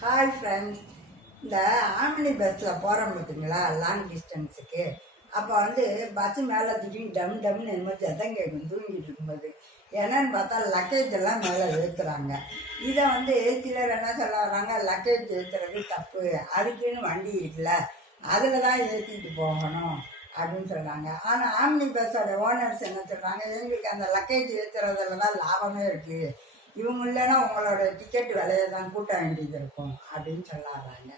Hi friends இந்த omni பஸ்ஸில் போகிறோம் பார்த்தீங்களா லாங் டிஸ்டன்ஸுக்கு அப்போ வந்து பஸ்ஸு மேலே திடீர்னு டம் டம்னு என்னமோ சத்தம் கேட்கும் தூங்கிட்டு இருக்கும்போது என்னன்னு பார்த்தா லக்கேஜ் எல்லாம் மேலே ஏற்றுறாங்க இதை வந்து சிலர் என்ன சொல்ல வராங்க? லக்கேஜ் ஏற்றுறது தப்பு. அதுக்குன்னு வண்டி இருக்குல்ல அதில் தான் ஏற்றிட்டு போகணும் அப்படின்னு சொல்கிறாங்க ஆனால் ஆம்னி பஸ்ஸோட ஓனர்ஸ் என்ன சொல்கிறாங்க எங்களுக்கு அந்த லக்கேஜ் ஏற்றுறதுல தான் லாபமே இருக்குது இவங்க இல்லைன்னா உங்களோட டிக்கெட் விலையை தான் கூட்ட வேண்டியது இருக்கும் அப்படின்னு சொல்லாடுறாங்க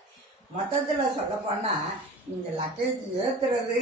மொத்தத்தில் சொல்லப்போனால் நீங்கள் லக்கேஜ் ஏற்றுறது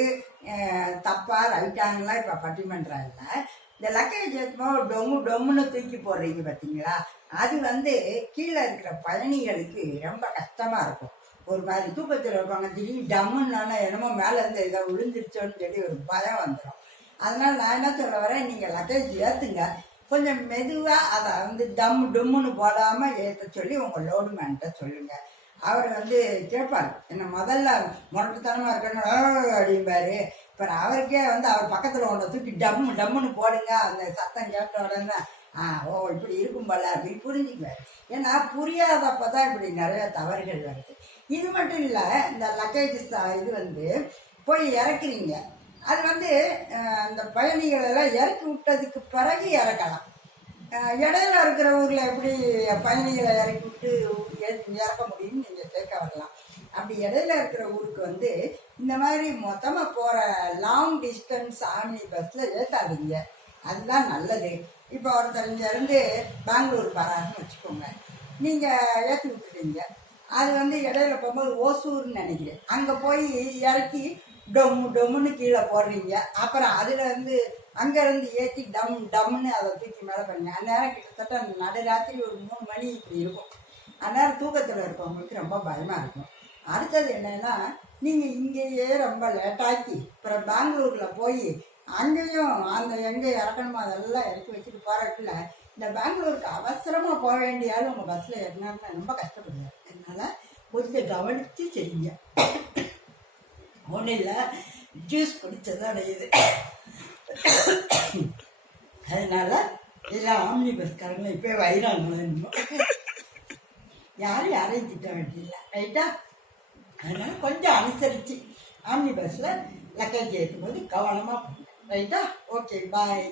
தப்பாக ரைட்டாங்களா இப்போ பட்டிமன்றம் இல்லை இந்த லக்கேஜ் ஏற்றும்போது டொம்மு டொம்முன்னு தூக்கி போடுறீங்க பார்த்தீங்களா அது வந்து கீழே இருக்கிற பயணிகளுக்கு ரொம்ப கஷ்டமாக இருக்கும். ஒரு மாதிரி தூக்கத்தில் இருப்பாங்க திடீர்னு டம்முன்னா என்னமோ மேலே இதை ஏதோ விழுந்துருச்சோன்னு சொல்லி ஒரு பயம் வந்துடும் அதனால் நான் என்ன சொல்ல வரேன் நீங்கள் லக்கேஜ் ஏற்றுங்க கொஞ்சம் மெதுவாக அதை வந்து தம் டம்முன்னு போடாமல் ஏற்ற சொல்லி உங்கள் லோடு மேன்கிட்ட சொல்லுங்கள் அவர் வந்து கேட்பார் என்ன முதல்ல முரட்டுத்தனமாக இருக்கணும் அப்படிம்பாரு இப்போ அவருக்கே வந்து அவர் பக்கத்தில் ஒன்றை தூக்கி டம்மு டம்முன்னு போடுங்க அந்த சத்தம் கேட்ட உடனே ஆ ஓ இப்படி இருக்கும் போல அப்படின்னு புரிஞ்சுக்குவார். ஏன்னா புரியாதப்போ தான் இப்படி நிறைய தவறுகள் வருது. இது மட்டும் இல்லை இந்த லக்கேஜ் இது வந்து போய் இறக்குறீங்க. அது வந்து அந்த பயணிகளை எல்லாம் இறக்கி விட்டதுக்கு பிறகு இறக்கலாம். இடையில இருக்கிற ஊரில் எப்படி பயணிகளை இறக்கி விட்டு இறக்க முடியும்னு நீங்கள் கேட்க வரலாம். அப்படி இடையில இருக்கிற ஊருக்கு வந்து இந்த மாதிரி மொத்தமாக போகிற லாங் டிஸ்டன்ஸ் ஆம்னி பஸ்ஸில் ஏற்றாதீங்க அதுதான் நல்லது. இப்போ ஒருத்தர் இங்கேருந்து பெங்களூர் வராருன்னு வச்சுக்கோங்க. நீங்கள் ஏற்றி விட்டுட்டீங்க. அது வந்து இடையில போகும்போது ஓசூர்னு நினைக்கிறேன். அங்கே போய் இறக்கி டொம்மு டொம்முன்னு கீழே போடுறீங்க. அப்புறம் அதில் இருந்து அங்கேருந்து ஏற்றி டம் டம்னு அதை தூக்கி மேலே பண்ணுங்க அந்நேரம் கிட்டத்தட்ட நடுராத்திரி ஒரு மூணு மணி இப்படி இருக்கும். அந்நேரம் தூக்கத்தில் இருக்கவங்களுக்கு ரொம்ப பயமாக இருக்கும். அடுத்தது என்னென்னா நீங்கள் இங்கேயே ரொம்ப லேட்டாக்கி அப்புறம் பெங்களூரில் போய் அங்கேயும் அந்த எங்கே இறக்கணுமோ அதெல்லாம் இறக்கி வச்சுட்டு போகிறதுல இந்த பெங்களூருக்கு அவசரமாக போக வேண்டிய ஆள் உங்கள் பஸ்ஸில் ஏறினாருன்னா ரொம்ப கஷ்டப்படுவார். அதனால் கொஞ்சம் கவனித்து செய்யுங்க. ஒன்றும் இல்லை ஜூஸ் குடிச்சது அடையுது. அதனால எல்லாம் ஆம்னி பஸ்காரங்களும் இப்போ வயிறாங்களோ யாரும் யாரையும் திட்ட வேண்டியதில்லை. ரைட்டா அதனால கொஞ்சம் அனுசரித்து ஆம்னி பஸ்ஸில் லக்கேஜ் ஏற்றும் போது கவனமாக ரைட்டா ஓகே பாய்